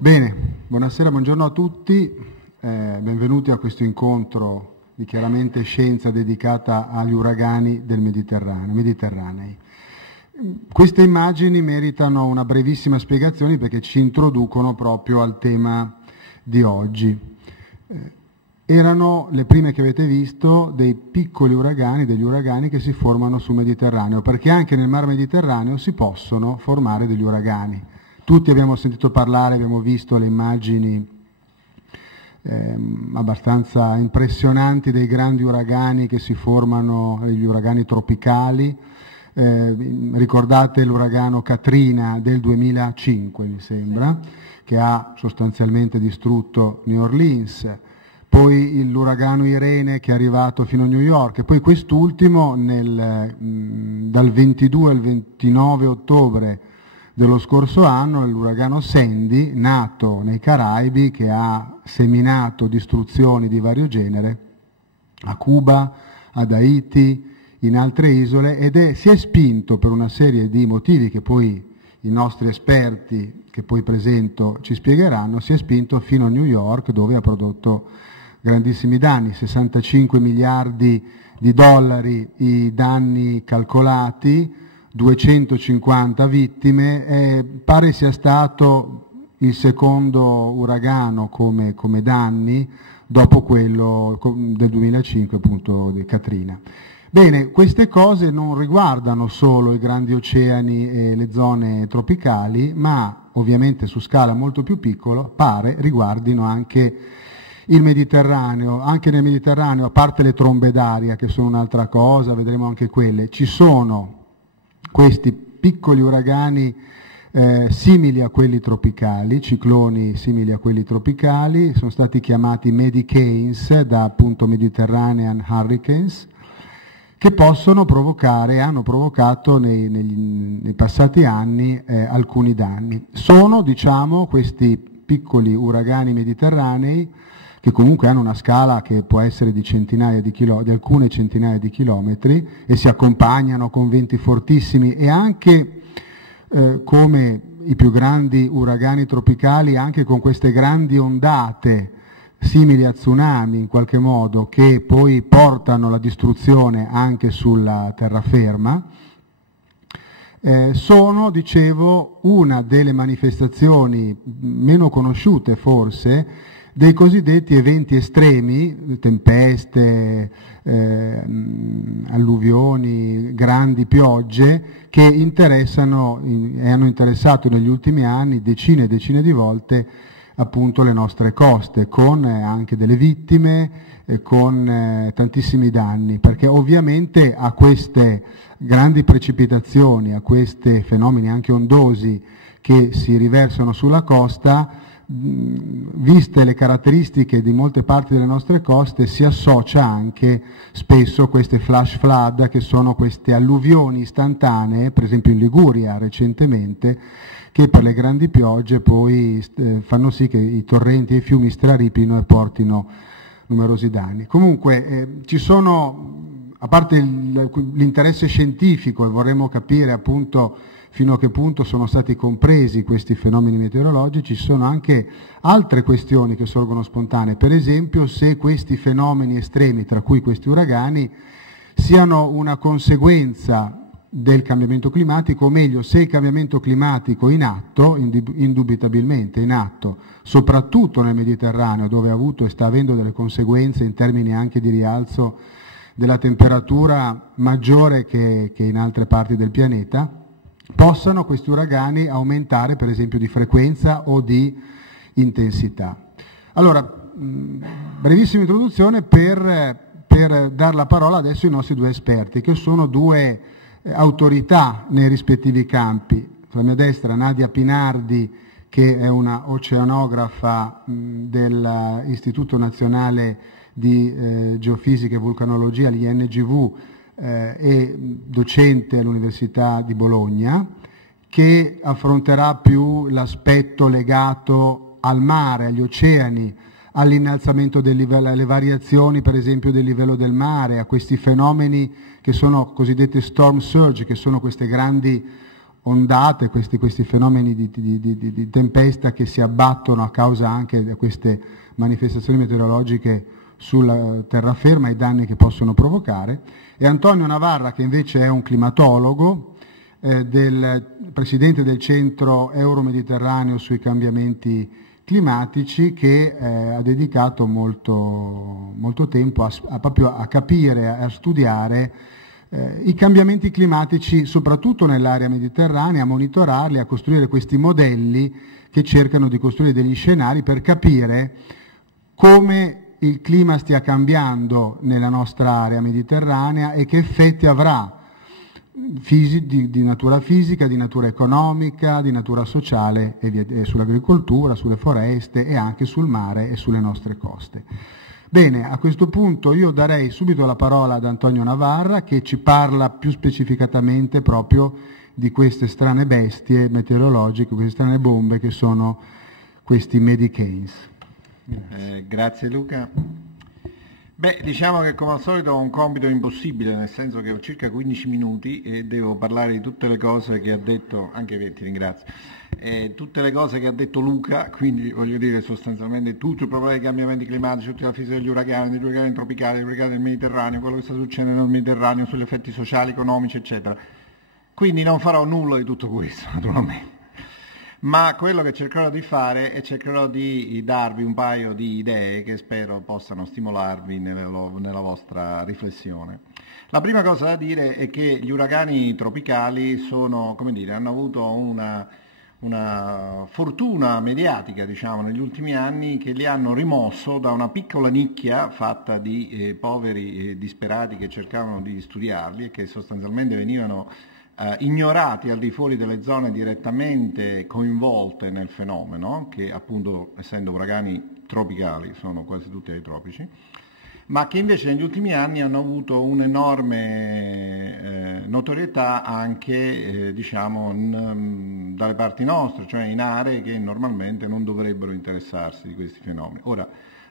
Bene, buonasera, buongiorno a tutti, benvenuti a questo incontro di chiaramente scienza dedicata agli uragani del Mediterranei. Queste immagini meritano una brevissima spiegazione perché ci introducono proprio al tema di oggi. Erano le prime che avete visto dei piccoli uragani, degli uragani che si formano sul Mediterraneo, perché anche nel Mar Mediterraneo si possono formare degli uragani. Tutti abbiamo sentito parlare, abbiamo visto le immagini abbastanza impressionanti dei grandi uragani che si formano, gli uragani tropicali. Ricordate l'uragano Katrina del 2005, mi sembra, che ha sostanzialmente distrutto New Orleans, poi l'uragano Irene che è arrivato fino a New York, e poi quest'ultimo dal 22 al 29 ottobre dello scorso anno, l'uragano Sandy, nato nei Caraibi, che ha seminato distruzioni di vario genere a Cuba, ad Haiti, in altre isole, ed si è spinto per una serie di motivi che poi i nostri esperti, che poi presento, ci spiegheranno, si è spinto fino a New York, dove ha prodotto grandissimi danni, 65 miliardi di dollari i danni calcolati, 250 vittime, pare sia stato il secondo uragano come danni dopo quello del 2005, appunto, di Katrina. Bene, queste cose non riguardano solo i grandi oceani e le zone tropicali, ma ovviamente su scala molto più piccola pare riguardino anche il Mediterraneo. Anche nel Mediterraneo, a parte le trombe d'aria che sono un'altra cosa, vedremo anche quelle, ci sono questi piccoli uragani simili a quelli tropicali, cicloni simili a quelli tropicali, sono stati chiamati Medicanes, da appunto Mediterranean Hurricanes, che possono provocare, hanno provocato nei passati anni alcuni danni. Sono, diciamo, questi piccoli uragani mediterranei che comunque hanno una scala che può essere di alcune centinaia di chilometri, e si accompagnano con venti fortissimi e anche come i più grandi uragani tropicali, anche con queste grandi ondate simili a tsunami in qualche modo, che poi portano la distruzione anche sulla terraferma. Sono, dicevo, una delle manifestazioni meno conosciute forse dei cosiddetti eventi estremi, tempeste, alluvioni, grandi piogge, che interessano e hanno interessato negli ultimi anni decine e decine di volte appunto le nostre coste, con anche delle vittime, con tantissimi danni, perché ovviamente a queste grandi precipitazioni, a questi fenomeni anche ondosi che si riversano sulla costa, viste le caratteristiche di molte parti delle nostre coste, si associa anche spesso queste flash flood, che sono queste alluvioni istantanee, per esempio in Liguria recentemente, che per le grandi piogge poi fanno sì che i torrenti e i fiumi straripino e portino numerosi danni. Comunque ci sono, a parte l'interesse scientifico, e vorremmo capire appunto fino a che punto sono stati compresi questi fenomeni meteorologici, ci sono anche altre questioni che sorgono spontanee. Per esempio, se questi fenomeni estremi, tra cui questi uragani, siano una conseguenza del cambiamento climatico, o meglio, se il cambiamento climatico in atto, indubitabilmente in atto, soprattutto nel Mediterraneo, dove ha avuto e sta avendo delle conseguenze in termini anche di rialzo della temperatura maggiore che in altre parti del pianeta, possano questi uragani aumentare per esempio di frequenza o di intensità. Allora, brevissima introduzione per dar la parola adesso ai nostri due esperti, che sono due autorità nei rispettivi campi. Sulla mia destra Nadia Pinardi, che è una oceanografa dell'Istituto Nazionale di Geofisica e Vulcanologia, l'INGV, e docente all'Università di Bologna, che affronterà più l'aspetto legato al mare, agli oceani, all'innalzamento del livello, alle variazioni per esempio del livello del mare, a questi fenomeni che sono cosiddetti storm surge, che sono queste grandi ondate, questi fenomeni di tempesta che si abbattono a causa anche di queste manifestazioni meteorologiche sulla terraferma e i danni che possono provocare, e Antonio Navarra, che invece è un climatologo, presidente del Centro Euro-Mediterraneo sui cambiamenti climatici, che ha dedicato molto tempo proprio a capire, a studiare i cambiamenti climatici soprattutto nell'area mediterranea, a monitorarli, a costruire questi modelli che cercano di costruire degli scenari per capire come il clima stia cambiando nella nostra area mediterranea e che effetti avrà di natura fisica, di natura economica, di natura sociale e sull'agricoltura, sulle foreste e anche sul mare e sulle nostre coste. Bene, a questo punto io darei subito la parola ad Antonio Navarra, che ci parla più specificatamente proprio di queste strane bestie meteorologiche, queste strane bombe che sono questi Medicanes. Grazie Luca. Beh, diciamo che come al solito ho un compito impossibile, nel senso che ho circa 15 minuti e devo parlare di tutte le cose che ha detto, anche te, ti ringrazio, tutte le cose che ha detto Luca, quindi voglio dire sostanzialmente tutto il problema dei cambiamenti climatici, tutta la fisica degli uragani tropicali, gli uragani del Mediterraneo, quello che sta succedendo nel Mediterraneo, sugli effetti sociali, economici, eccetera. Quindi non farò nulla di tutto questo, naturalmente. Ma quello che cercherò di fare è cercherò di darvi un paio di idee che spero possano stimolarvi nella vostra riflessione. La prima cosa da dire è che gli uragani tropicali sono, come dire, hanno avuto una fortuna mediatica, diciamo, negli ultimi anni, che li hanno rimosso da una piccola nicchia fatta di poveri disperati che cercavano di studiarli e che sostanzialmente venivano ignorati al di fuori delle zone direttamente coinvolte nel fenomeno, che appunto essendo uragani tropicali sono quasi tutti ai tropici, ma che invece negli ultimi anni hanno avuto un'enorme notorietà anche diciamo dalle parti nostre, cioè in aree che normalmente non dovrebbero interessarsi di questi fenomeni. Ora,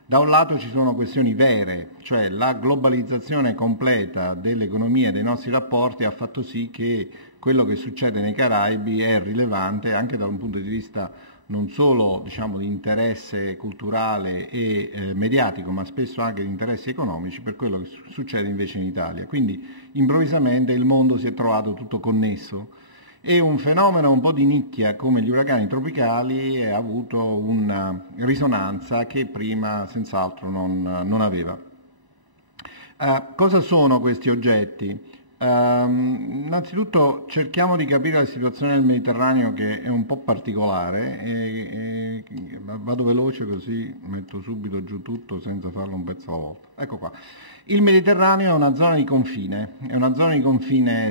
da un lato ci sono questioni vere, cioè la globalizzazione completa dell'economia e dei nostri rapporti ha fatto sì che quello che succede nei Caraibi è rilevante anche da un punto di vista non solo diciamo, di interesse culturale e mediatico, ma spesso anche di interessi economici per quello che succede invece in Italia. Quindi improvvisamente il mondo si è trovato tutto connesso. E un fenomeno un po' di nicchia come gli uragani tropicali ha avuto una risonanza che prima senz'altro non aveva. Cosa sono questi oggetti? Innanzitutto cerchiamo di capire la situazione del Mediterraneo, che è un po' particolare, vado veloce così metto subito giù tutto senza farlo un pezzo alla volta. Ecco qua. Il Mediterraneo è una zona di confine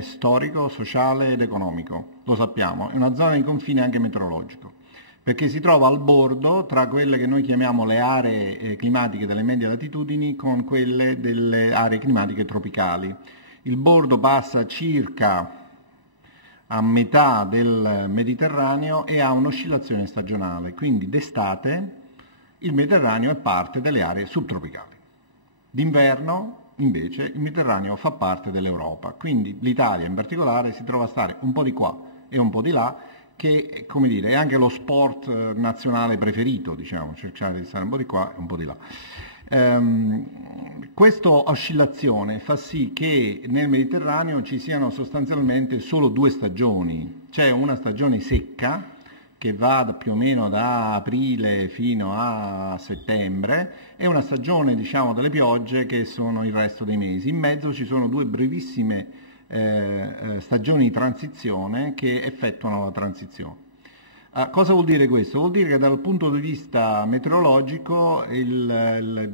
storico, sociale ed economico, lo sappiamo, è una zona di confine anche meteorologico, perché si trova al bordo tra quelle che noi chiamiamo le aree climatiche delle medie latitudini con quelle delle aree climatiche tropicali. Il bordo passa circa a metà del Mediterraneo e ha un'oscillazione stagionale, quindi d'estate il Mediterraneo è parte delle aree subtropicali. D'inverno, invece, il Mediterraneo fa parte dell'Europa, quindi l'Italia in particolare si trova a stare un po' di qua e un po' di là, che come dire, è anche lo sport nazionale preferito, diciamo, cercare di stare un po' di qua e un po' di là. Questa oscillazione fa sì che nel Mediterraneo ci siano sostanzialmente solo due stagioni. C'è una stagione secca, che va più o meno da aprile fino a settembre, e una stagione diciamo delle piogge che sono il resto dei mesi. In mezzo ci sono due brevissime stagioni di transizione che effettuano la transizione. Cosa vuol dire questo? Vuol dire che dal punto di vista meteorologico il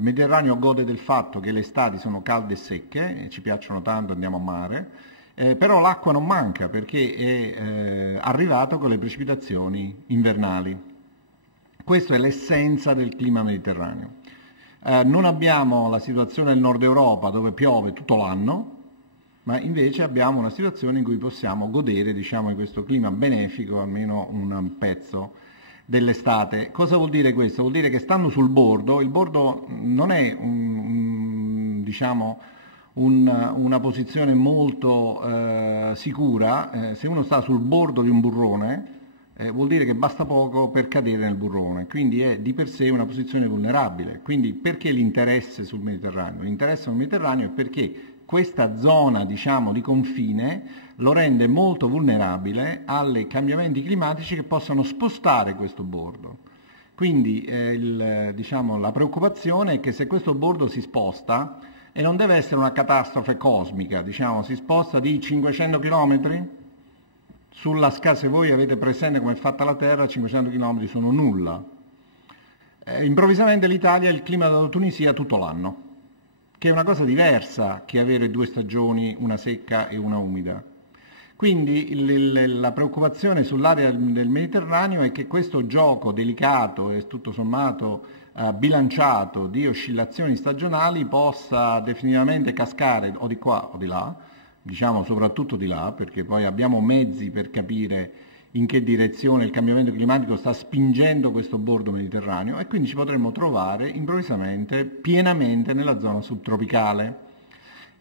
Mediterraneo gode del fatto che le estati sono calde e secche, e ci piacciono tanto, andiamo a mare, però l'acqua non manca perché è arrivato con le precipitazioni invernali. Questa è l'essenza del clima mediterraneo. Non abbiamo la situazione del nord Europa dove piove tutto l'anno, ma invece abbiamo una situazione in cui possiamo godere diciamo, di questo clima benefico almeno un pezzo dell'estate. Cosa vuol dire questo? Vuol dire che stando sul bordo, il bordo non è una posizione molto sicura. Se uno sta sul bordo di un burrone, vuol dire che basta poco per cadere nel burrone, quindi è di per sé una posizione vulnerabile. Quindi perché l'interesse sul Mediterraneo? L'interesse sul Mediterraneo è perché questa zona, diciamo, di confine lo rende molto vulnerabile ai cambiamenti climatici che possono spostare questo bordo. Quindi diciamo, la preoccupazione è che se questo bordo si sposta, e non deve essere una catastrofe cosmica, diciamo, si sposta di 500 km, sulla scala, se voi avete presente come è fatta la Terra, 500 km sono nulla. Improvvisamente l'Italia ha il clima della Tunisia tutto l'anno, che è una cosa diversa che avere 2 stagioni, una secca e una umida. Quindi la preoccupazione sull'area del Mediterraneo è che questo gioco delicato e tutto sommato bilanciato di oscillazioni stagionali possa definitivamente cascare o di qua o di là, diciamo soprattutto di là, perché poi abbiamo mezzi per capire in che direzione il cambiamento climatico sta spingendo questo bordo mediterraneo, e quindi ci potremmo trovare improvvisamente pienamente nella zona subtropicale.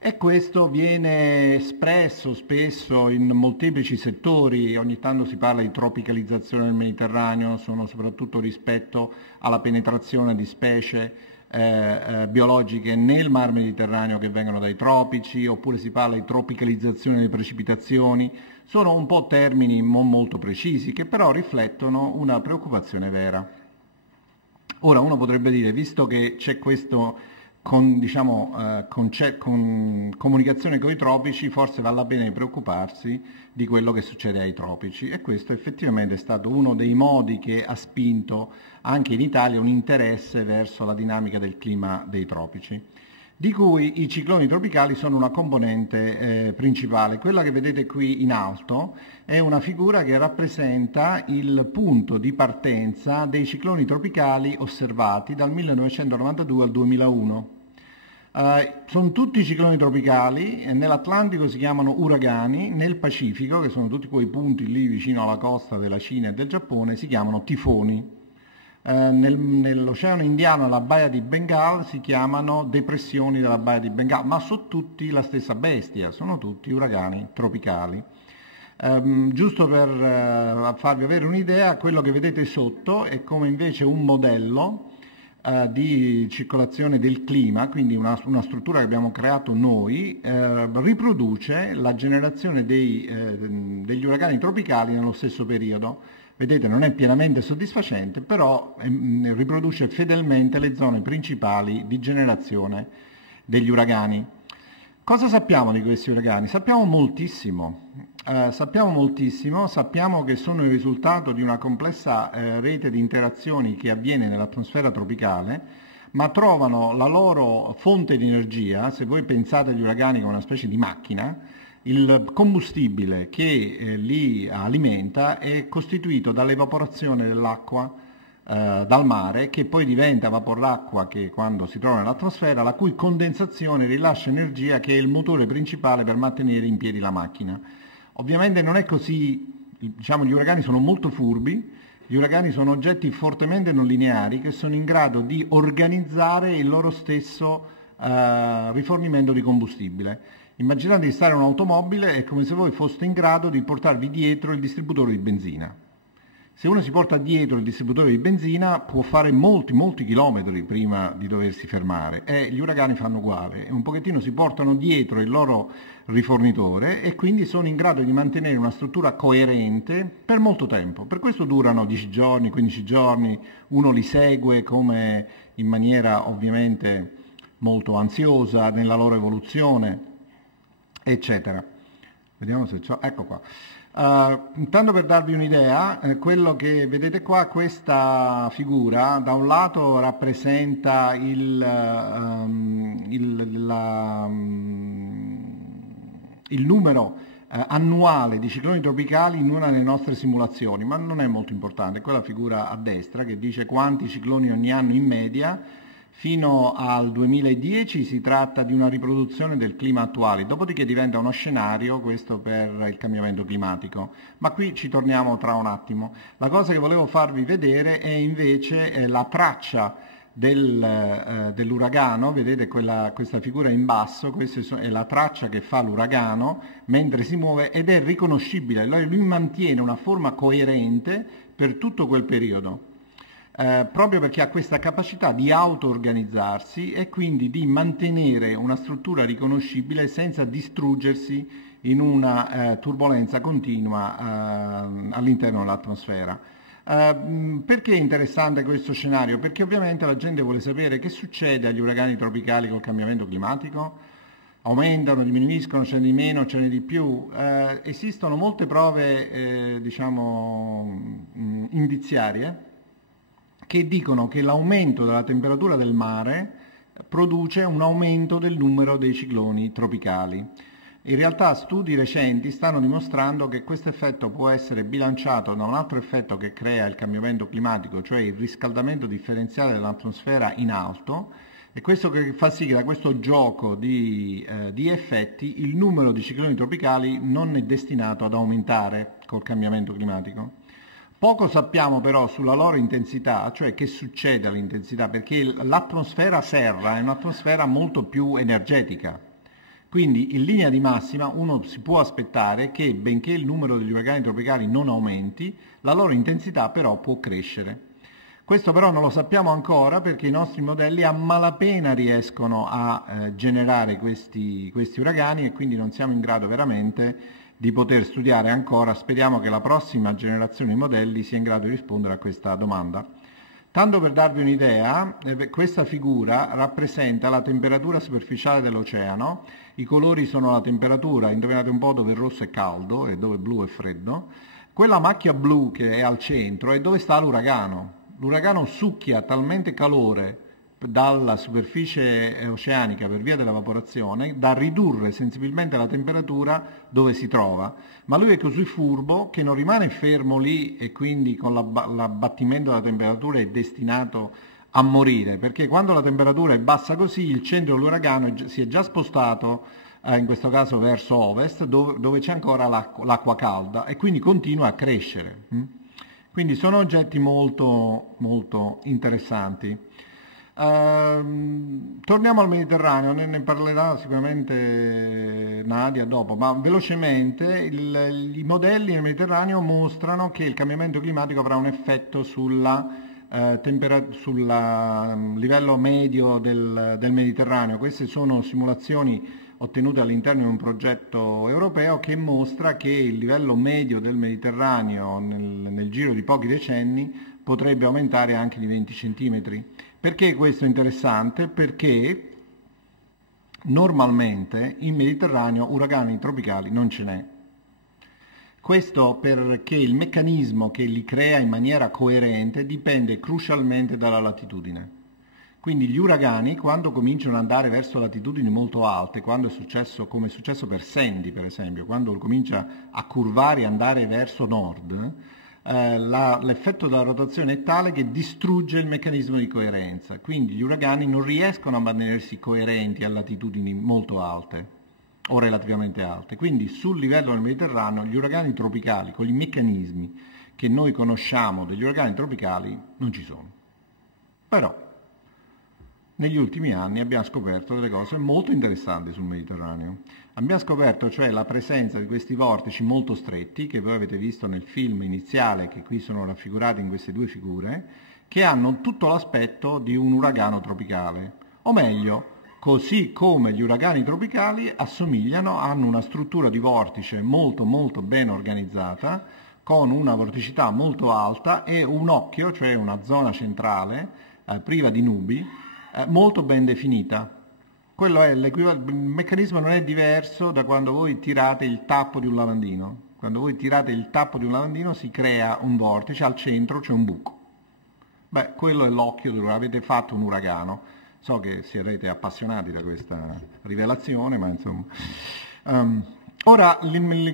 E questo viene espresso spesso in molteplici settori. Ogni tanto si parla di tropicalizzazione del Mediterraneo, sono soprattutto rispetto alla penetrazione di specie biologiche nel Mar Mediterraneo che vengono dai tropici, oppure si parla di tropicalizzazione delle precipitazioni. Sono un po' termini non molto precisi che però riflettono una preoccupazione vera. Ora uno potrebbe dire, visto che c'è questo comunicazione con i tropici, forse vale la pena di preoccuparsi di quello che succede ai tropici, e questo effettivamente è stato uno dei modi che ha spinto anche in Italia un interesse verso la dinamica del clima dei tropici, di cui i cicloni tropicali sono una componente principale. Quella che vedete qui in alto è una figura che rappresenta il punto di partenza dei cicloni tropicali osservati dal 1992 al 2001. Sono tutti cicloni tropicali, nell'Atlantico si chiamano uragani, nel Pacifico, che sono tutti quei punti lì vicino alla costa della Cina e del Giappone, si chiamano tifoni. Nell'Oceano Indiano, alla Baia di Bengala, si chiamano depressioni della Baia di Bengala, ma sono tutti la stessa bestia, sono tutti uragani tropicali. Giusto per farvi avere un'idea, quello che vedete sotto è come invece un modello di circolazione del clima, quindi una struttura che abbiamo creato noi, riproduce la generazione degli uragani tropicali nello stesso periodo. Vedete, non è pienamente soddisfacente, però riproduce fedelmente le zone principali di generazione degli uragani. Cosa sappiamo di questi uragani? Sappiamo moltissimo. Sappiamo che sono il risultato di una complessa rete di interazioni che avviene nell'atmosfera tropicale, ma trovano la loro fonte di energia. Se voi pensate agli uragani come una specie di macchina, il combustibile che li alimenta è costituito dall'evaporazione dell'acqua dal mare, che poi diventa vapor d'acqua che quando si trova nell'atmosfera, la cui condensazione rilascia energia, che è il motore principale per mantenere in piedi la macchina. Ovviamente non è così, diciamo, gli uragani sono molto furbi, gli uragani sono oggetti fortemente non lineari che sono in grado di organizzare il loro stesso rifornimento di combustibile. Immaginate di stare in un'automobile, è come se voi foste in grado di portarvi dietro il distributore di benzina. Se uno si porta dietro il distributore di benzina può fare molti chilometri prima di doversi fermare, e gli uragani fanno uguale, un pochettino si portano dietro il loro rifornitore e quindi sono in grado di mantenere una struttura coerente per molto tempo. Per questo durano 10 giorni, 15 giorni, uno li segue come in maniera ovviamente molto ansiosa nella loro evoluzione, eccetera. Vediamo se c'ho, ecco qua. Intanto per darvi un'idea, quello che vedete qua, questa figura, da un lato rappresenta il numero annuale di cicloni tropicali in una delle nostre simulazioni, ma non è molto importante. È quella figura a destra che dice quanti cicloni ogni anno in media. Fino al 2010 si tratta di una riproduzione del clima attuale, dopodiché diventa uno scenario questo per il cambiamento climatico. Ma qui ci torniamo tra un attimo. La cosa che volevo farvi vedere è invece la traccia dell'uragano, vedete questa figura in basso, questa è la traccia che fa l'uragano mentre si muove ed è riconoscibile, lui mantiene una forma coerente per tutto quel periodo. Proprio perché ha questa capacità di auto-organizzarsi e quindi di mantenere una struttura riconoscibile senza distruggersi in una turbolenza continua all'interno dell'atmosfera. Perché è interessante questo scenario? Perché ovviamente la gente vuole sapere che succede agli uragani tropicali col cambiamento climatico. Aumentano, diminuiscono, ce n'è di meno, ce n'è di più. Esistono molte prove indiziarie che dicono che l'aumento della temperatura del mare produce un aumento del numero dei cicloni tropicali. In realtà studi recenti stanno dimostrando che questo effetto può essere bilanciato da un altro effetto che crea il cambiamento climatico, cioè il riscaldamento differenziale dell'atmosfera in alto, e questo che fa sì che da questo gioco di effetti il numero di cicloni tropicali non è destinato ad aumentare col cambiamento climatico. Poco sappiamo però sulla loro intensità, cioè che succede all'intensità, perché l'atmosfera serra è un'atmosfera molto più energetica. Quindi in linea di massima uno si può aspettare che, benché il numero degli uragani tropicali non aumenti, la loro intensità però può crescere. Questo però non lo sappiamo ancora perché i nostri modelli a malapena riescono a generare questi uragani e quindi non siamo in grado veramente di poter studiare ancora. Speriamo che la prossima generazione di modelli sia in grado di rispondere a questa domanda. Tanto per darvi un'idea, questa figura rappresenta la temperatura superficiale dell'oceano, i colori sono la temperatura, indovinate un po' dove il rosso è caldo e dove il blu è freddo, quella macchia blu che è al centro è dove sta l'uragano. L'uragano succhia talmente calore dalla superficie oceanica per via dell'evaporazione da ridurre sensibilmente la temperatura dove si trova, ma lui è così furbo che non rimane fermo lì e quindi con l'abbattimento della temperatura è destinato a morire, perché quando la temperatura è bassa così il centro dell'uragano si è già spostato in questo caso verso ovest dove c'è ancora l'acqua calda e quindi continua a crescere. Quindi sono oggetti molto, molto interessanti. Torniamo al Mediterraneo, ne parlerà sicuramente Nadia dopo, ma velocemente i modelli nel Mediterraneo mostrano che il cambiamento climatico avrà un effetto sul livello medio del Mediterraneo. Queste sono simulazioni ottenute all'interno di un progetto europeo che mostra che il livello medio del Mediterraneo nel giro di pochi decenni potrebbe aumentare anche di 20 centimetri. Perché questo è interessante? Perché normalmente in Mediterraneo uragani tropicali non ce n'è. Questo perché il meccanismo che li crea in maniera coerente dipende crucialmente dalla latitudine. Quindi gli uragani, quando cominciano ad andare verso latitudini molto alte, quando è successo, come è successo per Sandy per esempio, quando comincia a curvare e andare verso nord, l'effetto della rotazione è tale che distrugge il meccanismo di coerenza, quindi gli uragani non riescono a mantenersi coerenti a latitudini molto alte o relativamente alte, quindi sul livello del Mediterraneo gli uragani tropicali con i meccanismi che noi conosciamo degli uragani tropicali non ci sono. Però negli ultimi anni abbiamo scoperto delle cose molto interessanti sul Mediterraneo. Abbiamo scoperto cioè la presenza di questi vortici molto stretti, che voi avete visto nel film iniziale, che qui sono raffigurati in queste due figure, che hanno tutto l'aspetto di un uragano tropicale. O meglio, così come gli uragani tropicali hanno una struttura di vortice molto molto ben organizzata, con una vorticità molto alta e un occhio, cioè una zona centrale, priva di nubi, molto ben definita. Quello è il meccanismo non è diverso da quando voi tirate il tappo di un lavandino. Quando voi tirate il tappo di un lavandino si crea un vortice, al centro c'è un buco. Beh, quello è l'occhio dove avete fatto un uragano. So che sarete appassionati da questa rivelazione, ma insomma. Ora,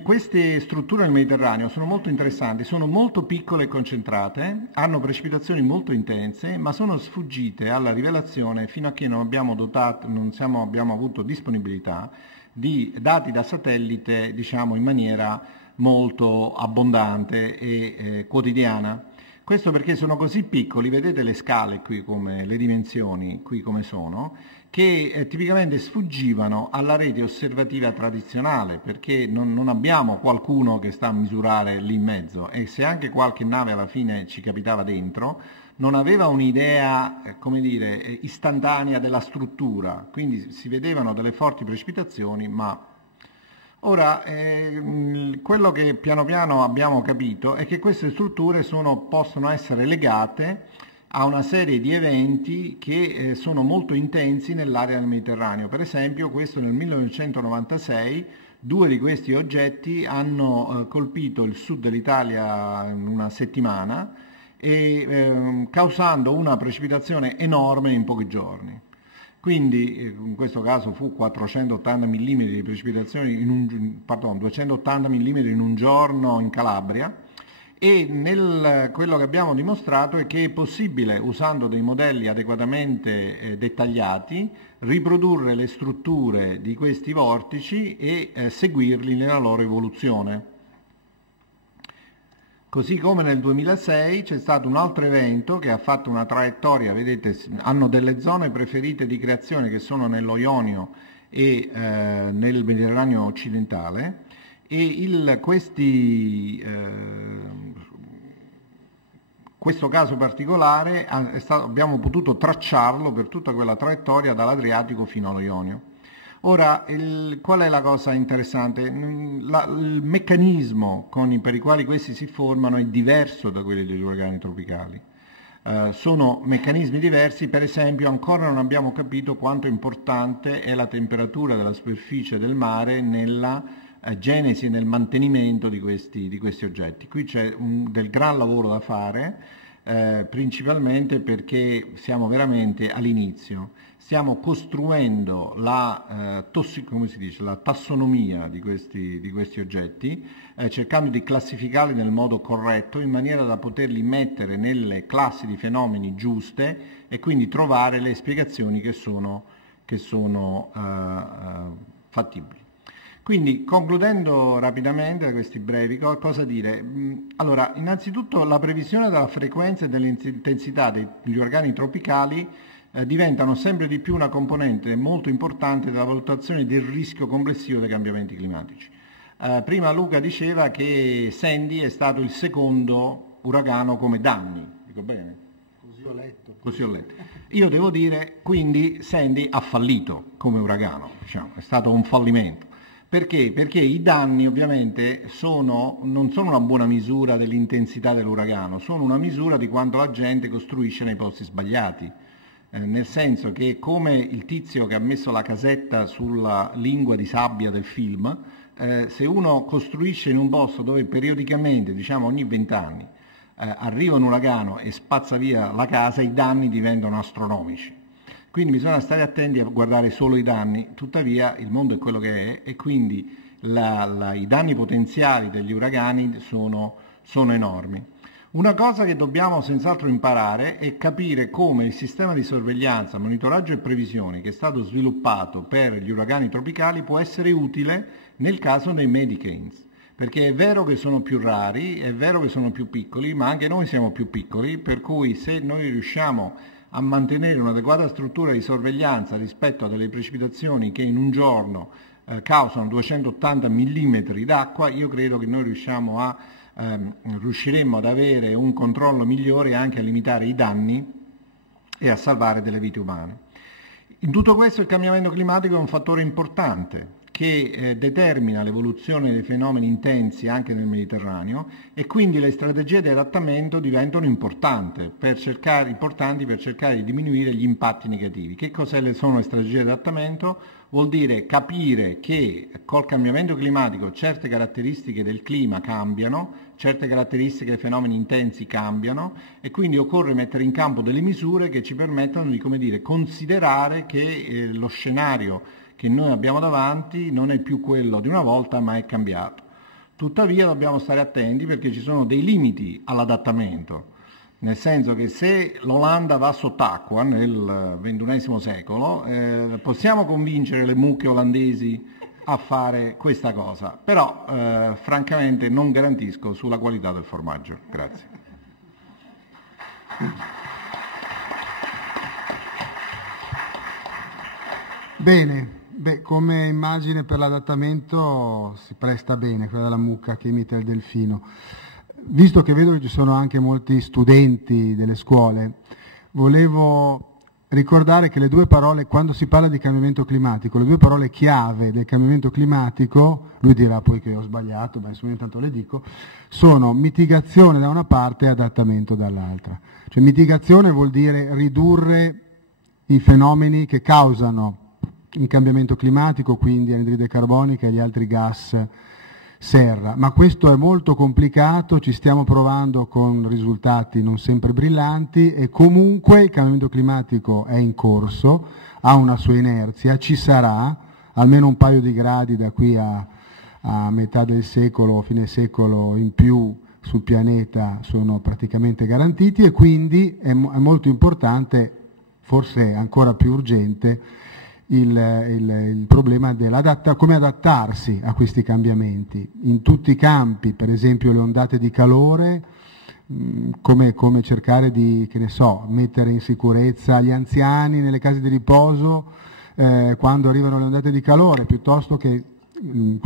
queste strutture del Mediterraneo sono molto interessanti, sono molto piccole e concentrate, hanno precipitazioni molto intense, ma sono sfuggite alla rivelazione fino a che non abbiamo avuto disponibilità di dati da satellite, diciamo, in maniera molto abbondante e quotidiana. Questo perché sono così piccoli, vedete le scale qui come, le dimensioni qui come sono, che tipicamente sfuggivano alla rete osservativa tradizionale, perché non abbiamo qualcuno che sta a misurare lì in mezzo, e se anche qualche nave alla fine ci capitava dentro, non aveva un'idea, come dire, istantanea della struttura, quindi si vedevano delle forti precipitazioni, ma ora quello che piano piano abbiamo capito è che queste strutture possono essere legate a una serie di eventi che sono molto intensi nell'area del Mediterraneo. Per esempio, questo nel 1996 2 di questi oggetti hanno colpito il sud dell'Italia in una settimana e causando una precipitazione enorme in pochi giorni. Quindi in questo caso fu 480 mm di precipitazione 280 mm in un giorno in Calabria, e quello che abbiamo dimostrato è che è possibile, usando dei modelli adeguatamente dettagliati, riprodurre le strutture di questi vortici e seguirli nella loro evoluzione. Così come nel 2006 c'è stato un altro evento che ha fatto una traiettoria, vedete, hanno delle zone preferite di creazione che sono nello Ionio e nel Mediterraneo occidentale, e questo caso particolare abbiamo potuto tracciarlo per tutta quella traiettoria dall'Adriatico fino allo Ionio. Ora, qual è la cosa interessante? Il meccanismo per i quali questi si formano è diverso da quelli degli uragani tropicali. Sono meccanismi diversi, per esempio ancora non abbiamo capito quanto importante è la temperatura della superficie del mare nella genesi e nel mantenimento di questi oggetti. Qui c'è del gran lavoro da fare, principalmente perché siamo veramente all'inizio. Stiamo costruendo la tassonomia di questi oggetti, cercando di classificarli nel modo corretto in maniera da poterli mettere nelle classi di fenomeni giuste e quindi trovare le spiegazioni che sono fattibili. Quindi, concludendo rapidamente da questi brevi, cosa dire? Allora, innanzitutto la previsione della frequenza e dell'intensità degli uragani tropicali diventano sempre di più una componente molto importante della valutazione del rischio complessivo dei cambiamenti climatici. Prima Luca diceva che Sandy è stato il secondo uragano come danni, dico bene? Così ho letto. Io devo dire, quindi Sandy ha fallito come uragano, diciamo, è stato un fallimento. Perché? Perché i danni ovviamente non sono una buona misura dell'intensità dell'uragano, sono una misura di quanto la gente costruisce nei posti sbagliati. Nel senso che, come il tizio che ha messo la casetta sulla lingua di sabbia del film, se uno costruisce in un posto dove periodicamente, diciamo ogni 20 anni, arriva un uragano e spazza via la casa, i danni diventano astronomici. Quindi bisogna stare attenti a guardare solo i danni, tuttavia il mondo è quello che è, e quindi i danni potenziali degli uragani sono enormi. Una cosa che dobbiamo senz'altro imparare è capire come il sistema di sorveglianza, monitoraggio e previsioni che è stato sviluppato per gli uragani tropicali può essere utile nel caso dei Medicanes, perché è vero che sono più rari, è vero che sono più piccoli, ma anche noi siamo più piccoli, per cui se noi riusciamo a mantenere un'adeguata struttura di sorveglianza rispetto a delle precipitazioni che in un giorno causano 280 mm d'acqua, io credo che noi riusciremmo ad avere un controllo migliore e anche a limitare i danni e a salvare delle vite umane. In tutto questo il cambiamento climatico è un fattore importante che determina l'evoluzione dei fenomeni intensi anche nel Mediterraneo, e quindi le strategie di adattamento diventano importanti per cercare di diminuire gli impatti negativi. Che sono le strategie di adattamento? Vuol dire capire che col cambiamento climatico certe caratteristiche del clima cambiano, certe caratteristiche dei fenomeni intensi cambiano, e quindi occorre mettere in campo delle misure che ci permettano di, considerare che lo scenario che noi abbiamo davanti non è più quello di una volta, ma è cambiato. Tuttavia dobbiamo stare attenti perché ci sono dei limiti all'adattamento, nel senso che se l'Olanda va sott'acqua nel XXI secolo, possiamo convincere le mucche olandesi a fare questa cosa, però francamente non garantisco sulla qualità del formaggio. Grazie. Bene, come immagine per l'adattamento si presta bene, quella della mucca che imita il delfino. Visto che vedo che ci sono anche molti studenti delle scuole, volevo ricordare che le due parole, quando si parla di cambiamento climatico, le due parole chiave del cambiamento climatico, lui dirà poi che ho sbagliato, ma insomma intanto le dico, sono mitigazione da una parte e adattamento dall'altra. Cioè mitigazione vuol dire ridurre i fenomeni che causano il cambiamento climatico, quindi anidride carbonica e gli altri gas serra, ma questo è molto complicato, ci stiamo provando con risultati non sempre brillanti e comunque il cambiamento climatico è in corso, ha una sua inerzia, ci sarà almeno un paio di gradi da qui a metà del secolo, fine secolo in più sul pianeta sono praticamente garantiti e quindi è molto importante, forse ancora più urgente, il problema come adattarsi a questi cambiamenti in tutti i campi, per esempio le ondate di calore, come cercare di, che ne so, mettere in sicurezza gli anziani nelle case di riposo quando arrivano le ondate di calore, piuttosto che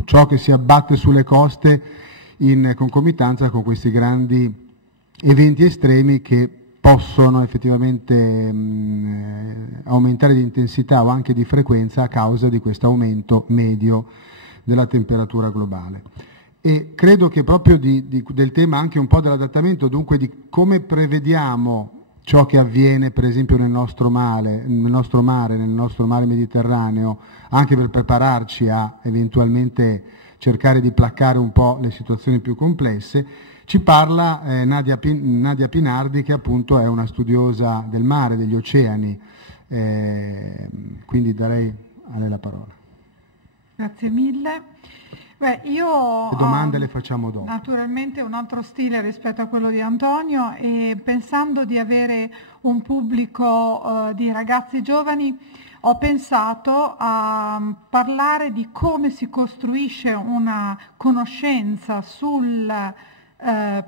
ciò che si abbatte sulle coste in concomitanza con questi grandi eventi estremi che possono effettivamente aumentare di intensità o anche di frequenza a causa di questo aumento medio della temperatura globale. E credo che proprio del tema anche un po' dell'adattamento, dunque di come prevediamo ciò che avviene per esempio nel nostro mare Mediterraneo, anche per prepararci a eventualmente cercare di placcare un po' le situazioni più complesse, ci parla Nadia Pinardi, che appunto è una studiosa del mare, degli oceani, quindi darei a lei la parola. Grazie mille. Io le domande le facciamo dopo. Naturalmente un altro stile rispetto a quello di Antonio e pensando di avere un pubblico di ragazzi giovani, ho pensato a parlare di come si costruisce una conoscenza sul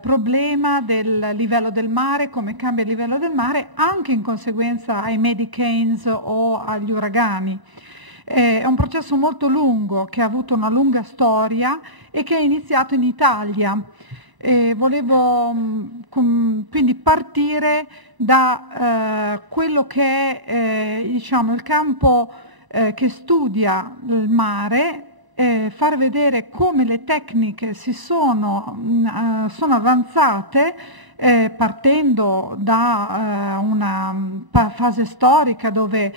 problema del livello del mare, come cambia il livello del mare, anche in conseguenza ai Medicanes o agli uragani. È un processo molto lungo, che ha avuto una lunga storia e che è iniziato in Italia. Volevo quindi partire da quello che è il campo che studia il mare, far vedere come le tecniche sono avanzate partendo da una fase storica dove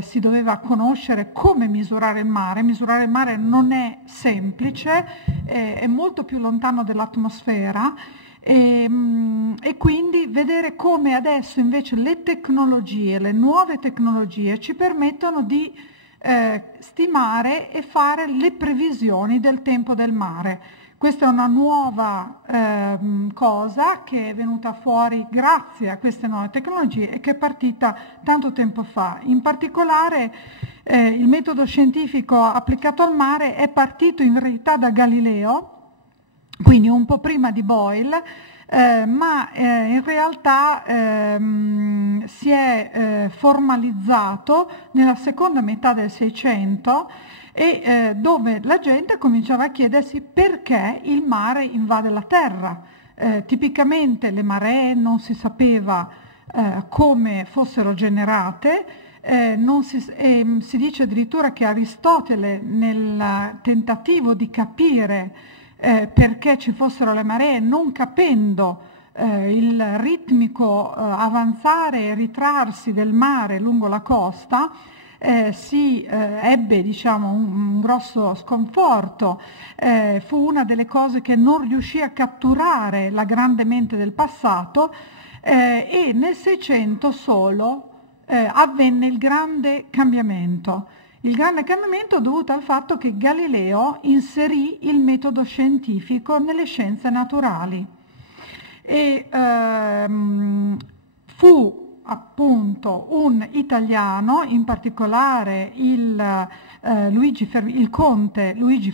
si doveva conoscere come misurare il mare. Misurare il mare non è semplice, è molto più lontano dall'atmosfera e quindi vedere come adesso invece le tecnologie, le nuove tecnologie ci permettono di stimare e fare le previsioni del tempo del mare. Questa è una nuova cosa che è venuta fuori grazie a queste nuove tecnologie e che è partita tanto tempo fa. In particolare il metodo scientifico applicato al mare è partito in realtà da Galileo, quindi un po' prima di Boyle, ma in realtà si è formalizzato nella seconda metà del Seicento e dove la gente cominciava a chiedersi perché il mare invade la terra. Tipicamente le maree non si sapeva come fossero generate, si dice addirittura che Aristotele, nel tentativo di capire perché ci fossero le maree, non capendo il ritmico avanzare e ritrarsi del mare lungo la costa, ebbe un grosso sconforto, fu una delle cose che non riuscì a catturare la grande mente del passato e nel Seicento solo avvenne il grande cambiamento. Il grande cambiamento dovuto al fatto che Galileo inserì il metodo scientifico nelle scienze naturali e fu appunto un italiano, in particolare il conte Luigi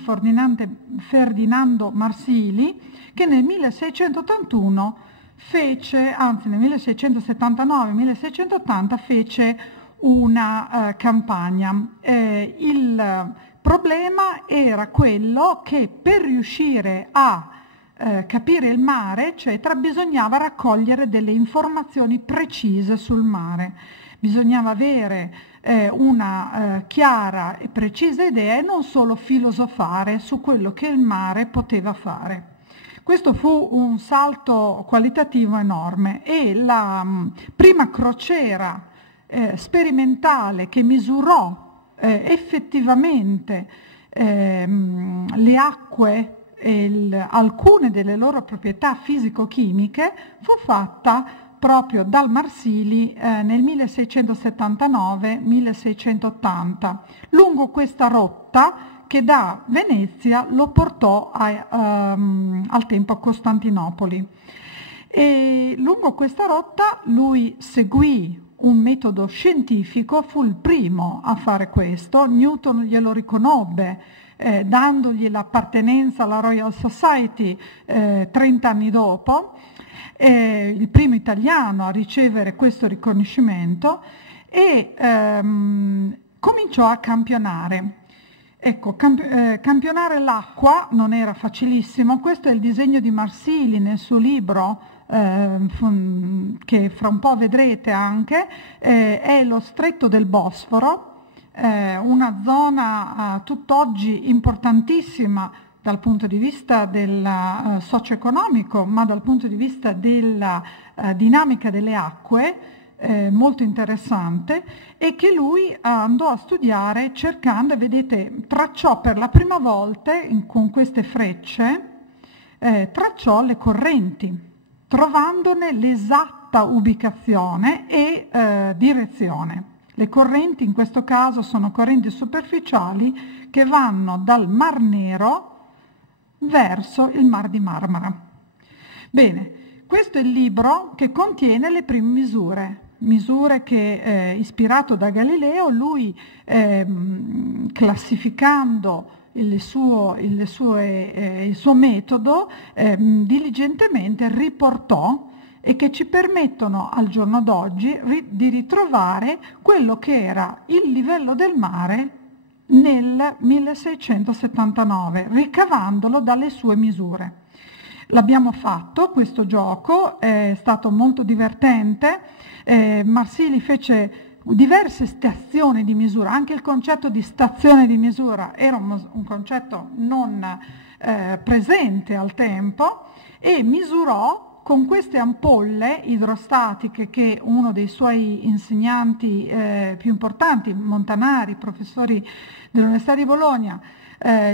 Ferdinando Marsili, che nel 1681 fece, anzi nel 1679-1680 fece una campagna. Il problema era quello che per riuscire a capire il mare, eccetera, bisognava raccogliere delle informazioni precise sul mare, bisognava avere una chiara e precisa idea e non solo filosofare su quello che il mare poteva fare. Questo fu un salto qualitativo enorme e la prima crociera sperimentale che misurò effettivamente le acque e alcune delle loro proprietà fisico-chimiche fu fatta proprio dal Marsili nel 1679-1680, lungo questa rotta che da Venezia lo portò al tempo a Costantinopoli. E lungo questa rotta lui seguì un metodo scientifico, fu il primo a fare questo. Newton glielo riconobbe dandogli l'appartenenza alla Royal Society 30 anni dopo, il primo italiano a ricevere questo riconoscimento, e cominciò a campionare. Ecco, campionare l'acqua non era facilissimo. Questo è il disegno di Marsili nel suo libro, che fra un po' vedrete anche, è lo Stretto del Bosforo, una zona tutt'oggi importantissima dal punto di vista del socio-economico, ma dal punto di vista della dinamica delle acque, molto interessante, e che lui andò a studiare cercando, e vedete, tracciò per la prima volta con queste frecce, tracciò le correnti, trovandone l'esatta ubicazione e direzione. Le correnti in questo caso sono correnti superficiali che vanno dal Mar Nero verso il Mar di Marmara. Bene, questo è il libro che contiene le prime misure che, ispirato da Galileo, lui classificando il suo metodo diligentemente riportò, e che ci permettono al giorno d'oggi di ritrovare quello che era il livello del mare nel 1679, ricavandolo dalle sue misure. L'abbiamo fatto, questo gioco, è stato molto divertente. Marsili fece diverse stazioni di misura, anche il concetto di stazione di misura era un concetto non presente al tempo, e misurò con queste ampolle idrostatiche che uno dei suoi insegnanti più importanti, Montanari, professori dell'Università di Bologna,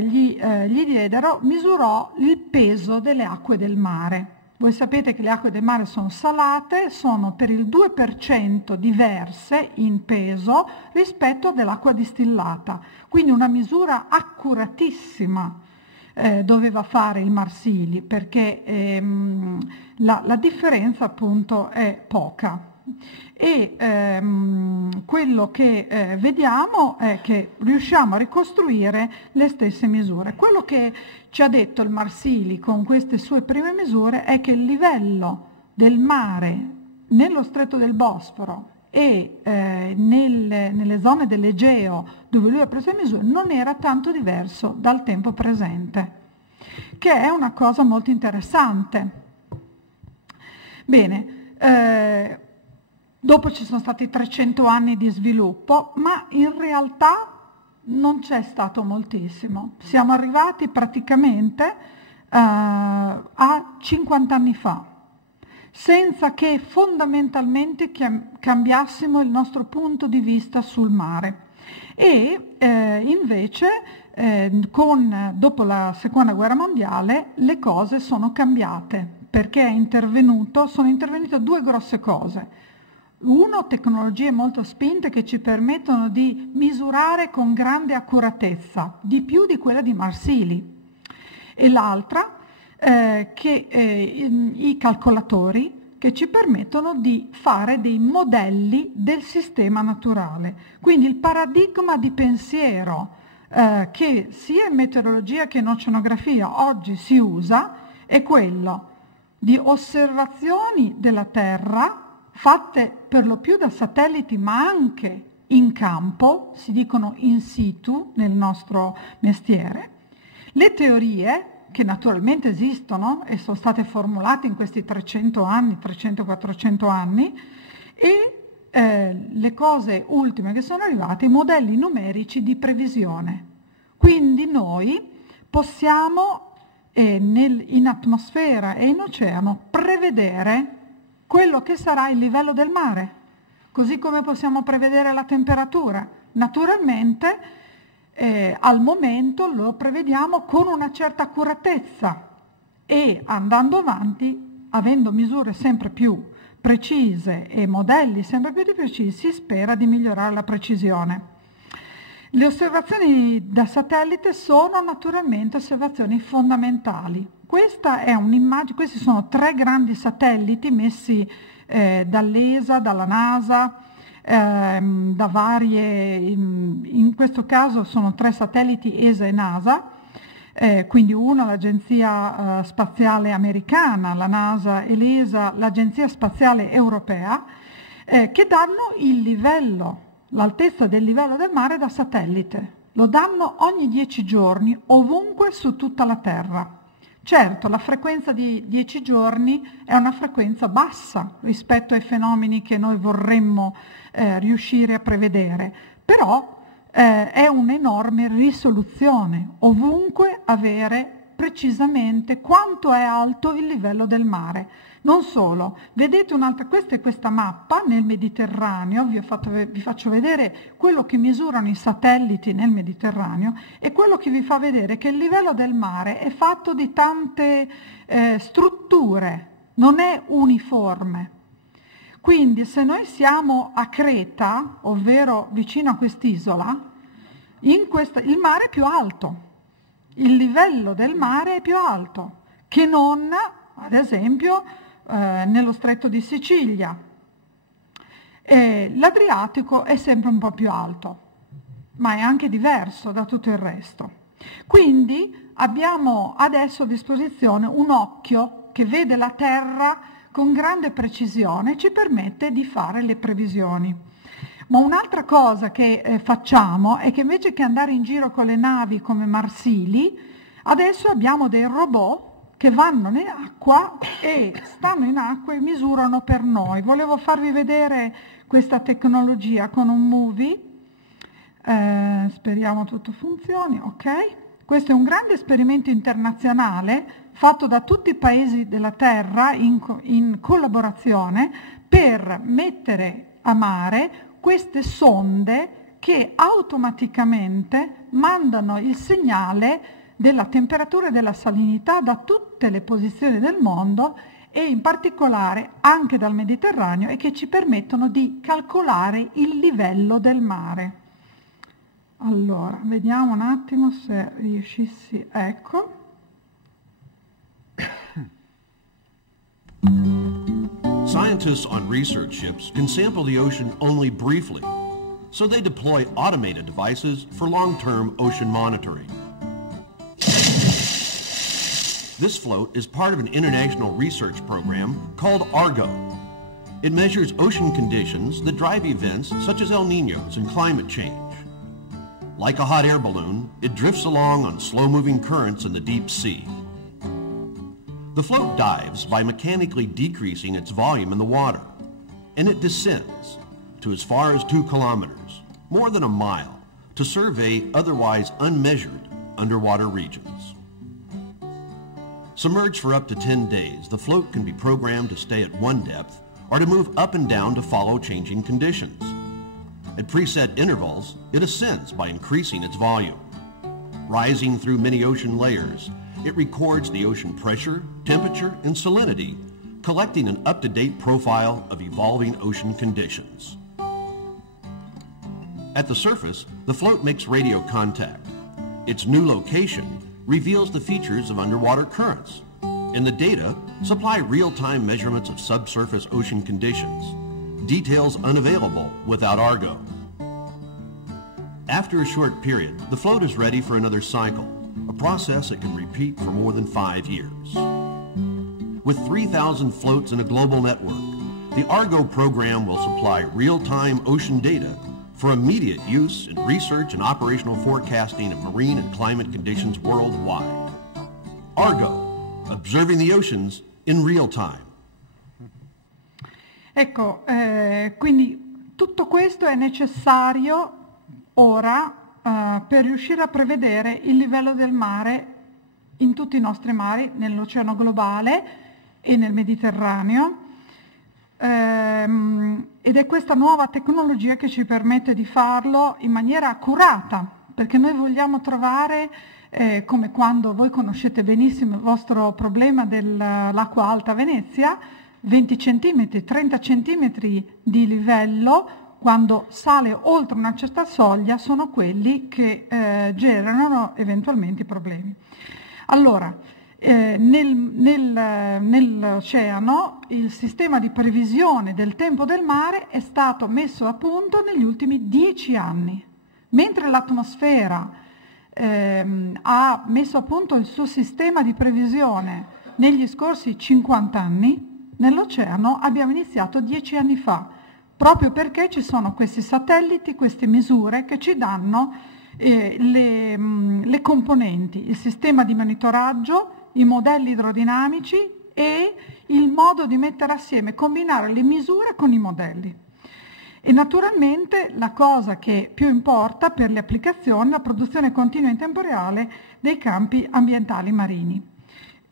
gli diedero, misurò il peso delle acque del mare. Voi sapete che le acque del mare sono salate, sono per il 2% diverse in peso rispetto dell'acqua distillata, quindi una misura accuratissima doveva fare il Marsili, perché la differenza appunto è poca. E quello che vediamo è che riusciamo a ricostruire le stesse misure. Quello che ci ha detto il Marsili con queste sue prime misure è che il livello del mare nello Stretto del Bosforo e nelle zone dell'Egeo dove lui ha preso le misure non era tanto diverso dal tempo presente, che è una cosa molto interessante. Bene, dopo ci sono stati 300 anni di sviluppo, ma in realtà non c'è stato moltissimo. Siamo arrivati praticamente a 50 anni fa, senza che fondamentalmente cambiassimo il nostro punto di vista sul mare. E invece dopo la Seconda Guerra Mondiale le cose sono cambiate, perché sono intervenute due grosse cose. Uno, tecnologie molto spinte che ci permettono di misurare con grande accuratezza, di più di quella di Marsili, e l'altra i calcolatori che ci permettono di fare dei modelli del sistema naturale. Quindi il paradigma di pensiero che sia in meteorologia che in oceanografia oggi si usa è quello: di osservazioni della Terra fatte per lo più da satelliti ma anche in campo, si dicono in situ nel nostro mestiere, le teorie che naturalmente esistono e sono state formulate in questi 300-400 anni e le cose ultime che sono arrivate, i modelli numerici di previsione. Quindi noi possiamo in atmosfera e in oceano prevedere quello che sarà il livello del mare, così come possiamo prevedere la temperatura. Naturalmente al momento lo prevediamo con una certa accuratezza e andando avanti, avendo misure sempre più precise e modelli sempre più precisi, si spera di migliorare la precisione. Le osservazioni da satellite sono naturalmente osservazioni fondamentali. Questa è un'immagine, questi sono 3 grandi satelliti messi dall'ESA, dalla NASA, da varie, in questo caso sono 3 satelliti ESA e NASA, quindi una l'Agenzia Spaziale Americana, la NASA e l'ESA, l'Agenzia Spaziale Europea, che danno il livello, l'altezza del livello del mare da satellite. Lo danno ogni 10 giorni, ovunque su tutta la Terra. Certo, la frequenza di 10 giorni è una frequenza bassa rispetto ai fenomeni che noi vorremmo riuscire a prevedere, però è un'enorme risoluzione, ovunque avere precisamente quanto è alto il livello del mare. Non solo, vedete questa mappa nel Mediterraneo, vi faccio vedere quello che misurano i satelliti nel Mediterraneo e quello che vi fa vedere che il livello del mare è fatto di tante strutture, non è uniforme. Quindi se noi siamo a Creta, ovvero vicino a quest'isola, il mare è più alto, il livello del mare è più alto che non, ad esempio, nello stretto di Sicilia. L'Adriatico è sempre un po' più alto, ma è anche diverso da tutto il resto. Quindi abbiamo adesso a disposizione un occhio che vede la Terra con grande precisione e ci permette di fare le previsioni. Ma un'altra cosa che facciamo è che invece che andare in giro con le navi come Marsili, adesso abbiamo dei robot che vanno in acqua e stanno in acqua e misurano per noi. Volevo farvi vedere questa tecnologia con un movie, speriamo tutto funzioni, ok? Questo è un grande esperimento internazionale fatto da tutti i paesi della Terra in collaborazione per mettere a mare queste sonde che automaticamente mandano il segnale della temperatura e della salinità da tutte le posizioni del mondo e in particolare anche dal Mediterraneo e che ci permettono di calcolare il livello del mare. Allora, vediamo un attimo se riuscissi, ecco. Scientists on research ships can sample the ocean only briefly, so they deploy automated devices for long-term ocean monitoring. This float is part of an international research program called Argo. It measures ocean conditions that drive events such as El Niños and climate change. Like a hot air balloon, it drifts along on slow-moving currents in the deep sea. The float dives by mechanically decreasing its volume in the water, and it descends to as far as 2 kilometers, more than a mile, to survey otherwise unmeasured underwater regions. Submerged for up to 10 days, the float can be programmed to stay at one depth or to move up and down to follow changing conditions. At preset intervals, it ascends by increasing its volume. Rising through many ocean layers, it records the ocean pressure, temperature, and salinity, collecting an up-to-date profile of evolving ocean conditions. At the surface, the float makes radio contact. Its new location reveals the features of underwater currents, and the data supply real-time measurements of subsurface ocean conditions, details unavailable without Argo. After a short period, the float is ready for another cycle, a process that can repeat for more than 5 years. with 3,000 floats in a global network. The Argo program will supply real-time ocean data for immediate use in research and operational forecasting of marine and climate conditions worldwide. Argo, observing the oceans in real time. Ecco, quindi tutto questo è necessario ora per riuscire a prevedere il livello del mare in tutti i nostri mari, nell'oceano globale e nel Mediterraneo. Ed è questa nuova tecnologia che ci permette di farlo in maniera accurata, perché noi vogliamo trovare, come quando voi conoscete benissimo il vostro problema dell'acqua alta a Venezia, 20 cm, 30 cm di livello, quando sale oltre una certa soglia, sono quelli che generano eventualmente problemi. Allora, nell'oceano il sistema di previsione del tempo del mare è stato messo a punto negli ultimi 10 anni, mentre l'atmosfera ha messo a punto il suo sistema di previsione negli scorsi 50 anni, nell'oceano abbiamo iniziato 10 anni fa, proprio perché ci sono questi satelliti, queste misure che ci danno le componenti, il sistema di monitoraggio, i modelli idrodinamici e il modo di mettere assieme, combinare le misure con i modelli. E naturalmente la cosa che più importa per le applicazioni è la produzione continua in tempo reale dei campi ambientali marini.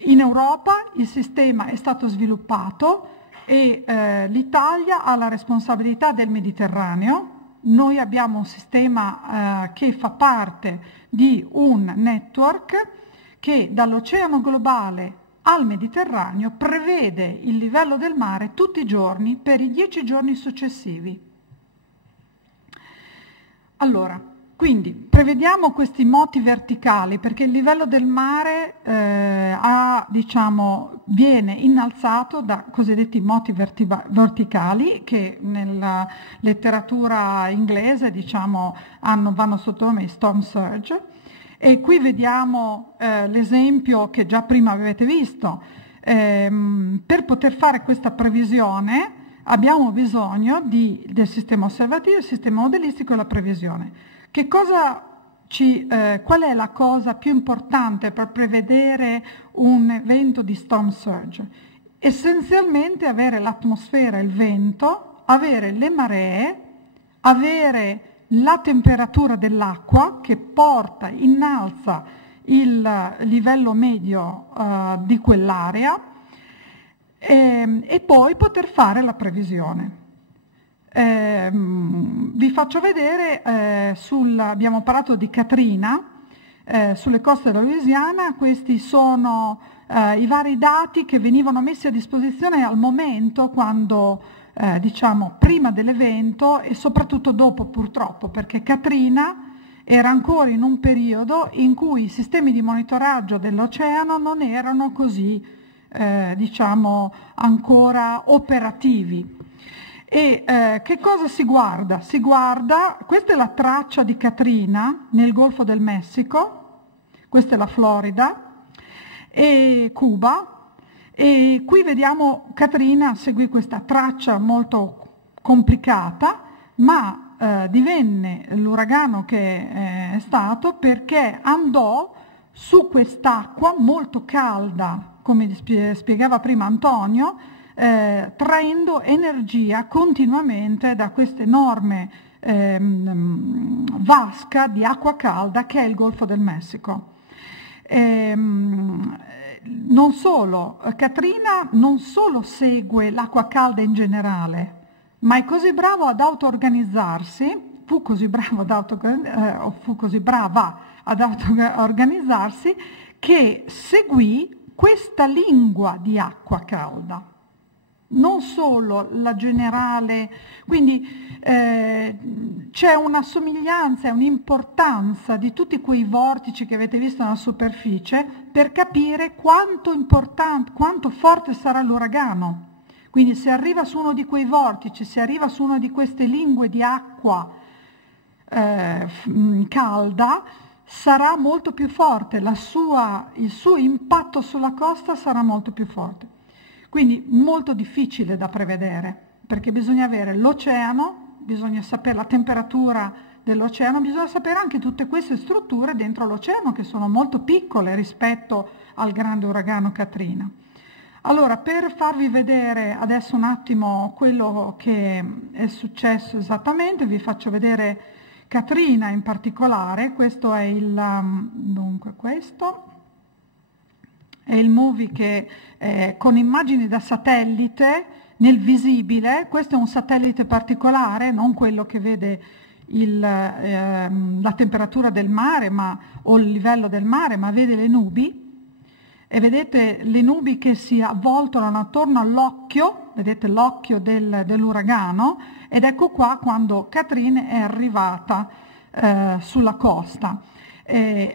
In Europa il sistema è stato sviluppato e l'Italia ha la responsabilità del Mediterraneo. Noi abbiamo un sistema che fa parte di un network che dall'oceano globale al Mediterraneo prevede il livello del mare tutti i giorni per i 10 giorni successivi. Allora, quindi prevediamo questi moti verticali perché il livello del mare viene innalzato da cosiddetti moti verticali che nella letteratura inglese vanno sotto nome storm surge. E qui vediamo l'esempio che già prima avete visto. Per poter fare questa previsione abbiamo bisogno del sistema osservativo, il sistema modellistico e la previsione. Qual è la cosa più importante per prevedere un evento di storm surge? Essenzialmente avere l'atmosfera, il vento, avere le maree, avere la temperatura dell'acqua che innalza il livello medio di quell'area e poi poter fare la previsione. Vi faccio vedere, abbiamo parlato di Katrina, sulle coste della Louisiana. Questi sono i vari dati che venivano messi a disposizione al momento quando prima dell'evento e soprattutto dopo, purtroppo, perché Katrina era ancora in un periodo in cui i sistemi di monitoraggio dell'oceano non erano così ancora operativi. E che cosa si guarda? Questa è la traccia di Katrina nel Golfo del Messico, questa è la Florida e Cuba, e qui vediamo Katrina seguì questa traccia molto complicata, ma divenne l'uragano che è stato perché andò su quest'acqua molto calda, come spiegava prima Antonio, traendo energia continuamente da questa enorme vasca di acqua calda che è il Golfo del Messico. Non solo, Katrina non solo segue l'acqua calda in generale, ma è così bravo ad auto-organizzarsi, fu così brava ad auto-organizzarsi che seguì questa lingua di acqua calda. Non solo la generale, quindi c'è una somiglianza e un'importanza di tutti quei vortici che avete visto nella superficie per capire quanto forte sarà l'uragano. Quindi se arriva su uno di quei vortici, se arriva su una di queste lingue di acqua calda, sarà molto più forte, il suo impatto sulla costa sarà molto più forte. Quindi molto difficile da prevedere, perché bisogna avere l'oceano, bisogna sapere la temperatura dell'oceano, bisogna sapere anche tutte queste strutture dentro l'oceano che sono molto piccole rispetto al grande uragano Katrina. Allora, per farvi vedere adesso un attimo quello che è successo esattamente, vi faccio vedere Katrina in particolare. Questo è dunque questo è il movie che con immagini da satellite nel visibile. Questo è un satellite particolare, non quello che vede la temperatura del mare o il livello del mare, ma vede le nubi. E vedete le nubi che si avvoltano attorno all'occhio, vedete l'occhio dell'uragano, ed ecco qua quando Katrina è arrivata sulla costa.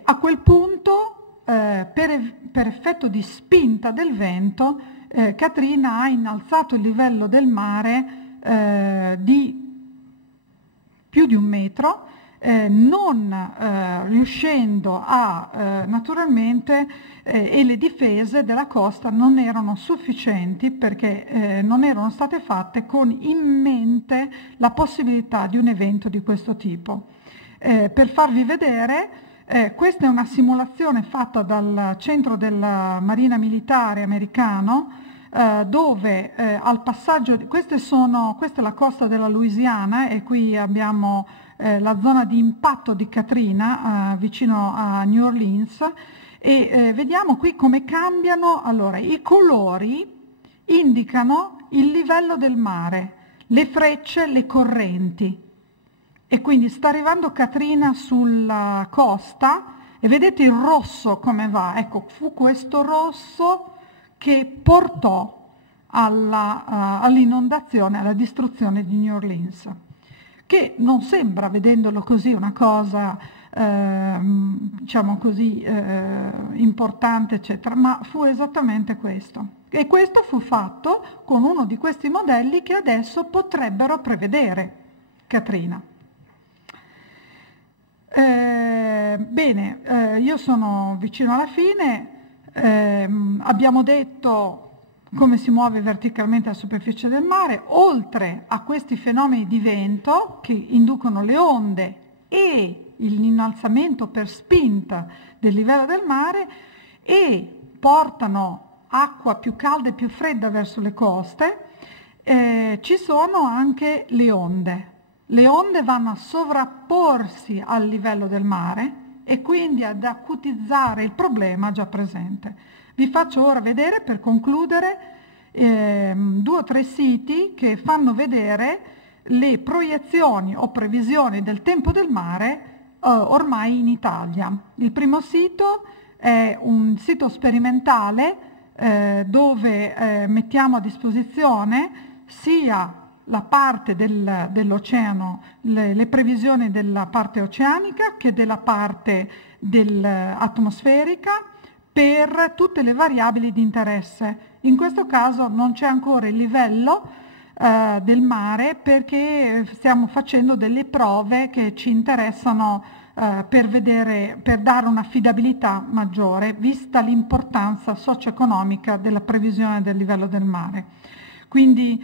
A quel punto, per effetto di spinta del vento, Katrina ha innalzato il livello del mare di più di 1 metro, non riuscendo naturalmente, e le difese della costa non erano sufficienti perché non erano state fatte con in mente la possibilità di un evento di questo tipo. Per farvi vedere, questa è una simulazione fatta dal centro della Marina Militare americano, dove al passaggio, questa è la costa della Louisiana, e qui abbiamo la zona di impatto di Katrina vicino a New Orleans, e vediamo qui come cambiano. Allora, i colori indicano il livello del mare, le frecce, le correnti, e quindi sta arrivando Katrina sulla costa e vedete il rosso come va. Ecco, fu questo rosso che portò all'inondazione, alla distruzione di New Orleans, che non sembra, vedendolo così, una cosa diciamo così importante, eccetera, ma fu esattamente questo. E questo fu fatto con uno di questi modelli che adesso potrebbero prevedere Katrina. Bene, io sono vicino alla fine. Abbiamo detto come si muove verticalmente la superficie del mare. Oltre a questi fenomeni di vento che inducono le onde e l'innalzamento per spinta del livello del mare, e portano acqua più calda e più fredda verso le coste, ci sono anche le onde. Le onde vanno a sovrapporsi al livello del mare e quindi ad acutizzare il problema già presente. Vi faccio ora vedere, per concludere, 2 o 3 siti che fanno vedere le proiezioni o previsioni del tempo del mare ormai in Italia. Il primo sito è un sito sperimentale dove mettiamo a disposizione sia la parte dell'oceano, le previsioni della parte oceanica che della parte atmosferica, per tutte le variabili di interesse. In questo caso non c'è ancora il livello del mare, perché stiamo facendo delle prove che ci interessano per dare un'affidabilità maggiore, vista l'importanza socio-economica della previsione del livello del mare. Quindi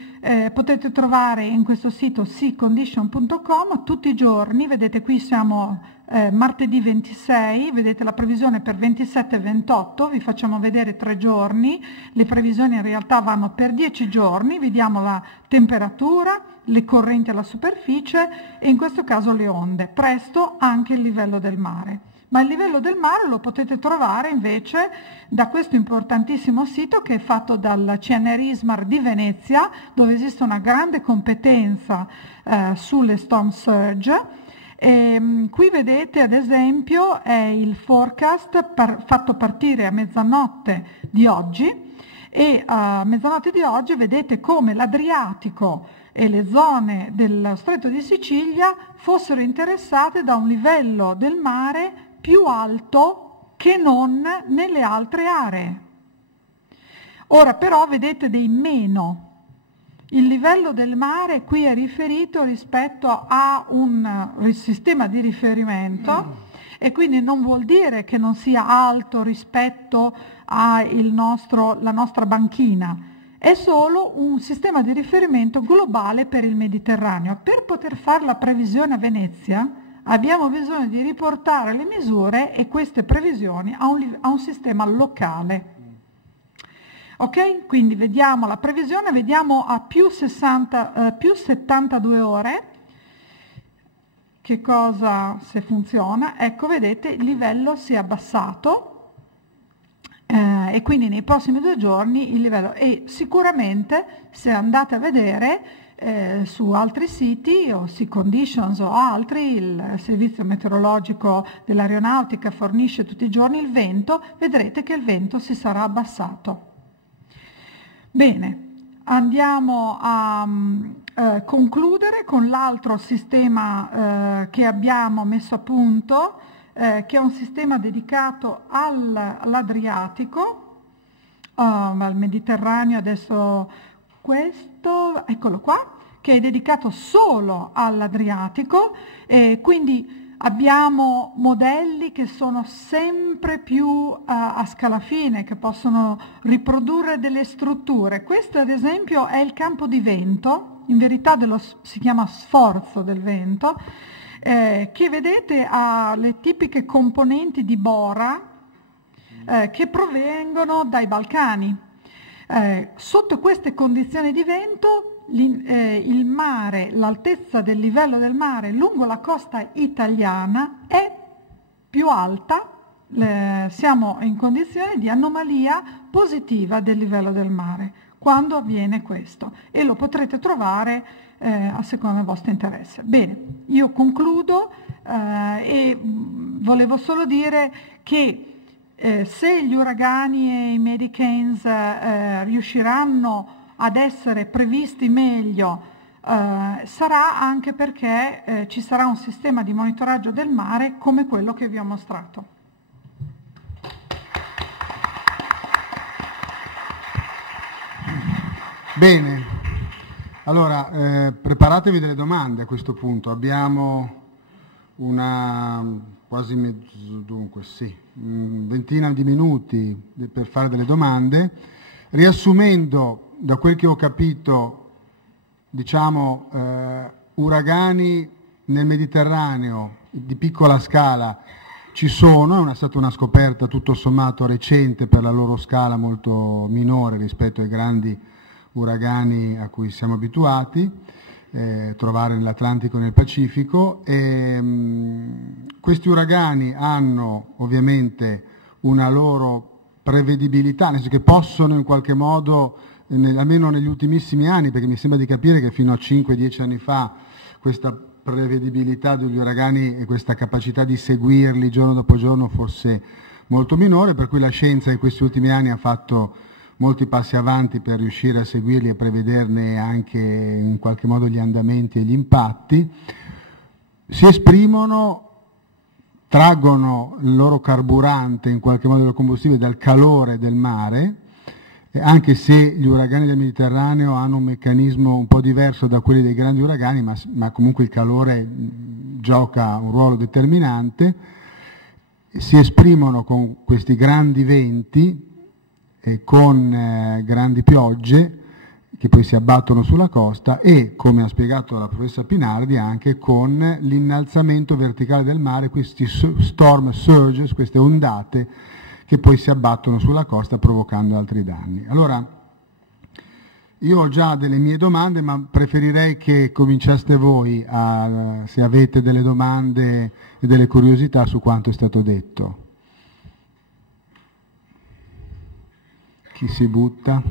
potete trovare in questo sito seacondition.com tutti i giorni. Vedete, qui siamo martedì 26, vedete la previsione per 27 e 28, vi facciamo vedere 3 giorni, le previsioni in realtà vanno per 10 giorni, vediamo la temperatura, le correnti alla superficie e in questo caso le onde, presto anche il livello del mare. Ma il livello del mare lo potete trovare invece da questo importantissimo sito che è fatto dal CNR ISMAR di Venezia, dove esiste una grande competenza sulle storm surge. Qui vedete ad esempio è il forecast fatto partire a mezzanotte di oggi, e a mezzanotte di oggi vedete come l'Adriatico e le zone del Stretto di Sicilia fossero interessate da un livello del mare più alto che non nelle altre aree. Ora però vedete dei meno. Il livello del mare qui è riferito rispetto a un sistema di riferimento e quindi non vuol dire che non sia alto rispetto a la nostra banchina. è solo un sistema di riferimento globale per il Mediterraneo. Per poter fare la previsione a Venezia abbiamo bisogno di riportare le misure e queste previsioni a un sistema locale. Ok? Quindi vediamo la previsione, vediamo a più 72 ore che cosa, se funziona. Ecco, vedete, il livello si è abbassato e quindi nei prossimi 2 giorni il livello, e sicuramente se andate a vedere su altri siti o Sea Conditions o altri, il servizio meteorologico dell'aeronautica fornisce tutti i giorni il vento, vedrete che il vento si sarà abbassato. Bene, andiamo a concludere con l'altro sistema che abbiamo messo a punto, che è un sistema dedicato all'Adriatico, al Mediterraneo. Adesso questo, eccolo qua, che è dedicato solo all'Adriatico, e quindi abbiamo modelli che sono sempre più a scala fine, che possono riprodurre delle strutture. Questo ad esempio è il campo di vento, in verità si chiama sforzo del vento, che vedete ha le tipiche componenti di bora che provengono dai Balcani. Sotto queste condizioni di vento il mare, l'altezza del livello del mare lungo la costa italiana è più alta, siamo in condizioni di anomalia positiva del livello del mare quando avviene questo, e lo potrete trovare a seconda del vostro interesse. Bene, io concludo e volevo solo dire che se gli uragani e i hurricanes riusciranno ad essere previsti meglio, sarà anche perché ci sarà un sistema di monitoraggio del mare come quello che vi ho mostrato. Bene, allora preparatevi delle domande a questo punto. Abbiamo una ventina di minuti per fare delle domande. Riassumendo, da quel che ho capito, diciamo, uragani nel Mediterraneo di piccola scala ci sono, è stata una scoperta tutto sommato recente, per la loro scala molto minore rispetto ai grandi uragani a cui siamo abituati trovare nell'Atlantico e nel Pacifico. Questi uragani hanno ovviamente una loro prevedibilità, nel senso che possono in qualche modo, almeno negli ultimissimi anni, perché mi sembra di capire che fino a 5-10 anni fa questa prevedibilità degli uragani e questa capacità di seguirli giorno dopo giorno fosse molto minore, per cui la scienza in questi ultimi anni ha fatto molti passi avanti per riuscire a seguirli e prevederne anche in qualche modo gli andamenti e gli impatti. Si esprimono, traggono il loro carburante, in qualche modo il combustibile, dal calore del mare, anche se gli uragani del Mediterraneo hanno un meccanismo un po' diverso da quelli dei grandi uragani, ma comunque il calore gioca un ruolo determinante. Si esprimono con questi grandi venti e con grandi piogge che poi si abbattono sulla costa, e, come ha spiegato la professoressa Pinardi, anche con l'innalzamento verticale del mare, questi storm surges, queste ondate che poi si abbattono sulla costa provocando altri danni. Allora, io ho già delle mie domande, ma preferirei che cominciaste voi, se avete delle domande e delle curiosità su quanto è stato detto. Chi si butta?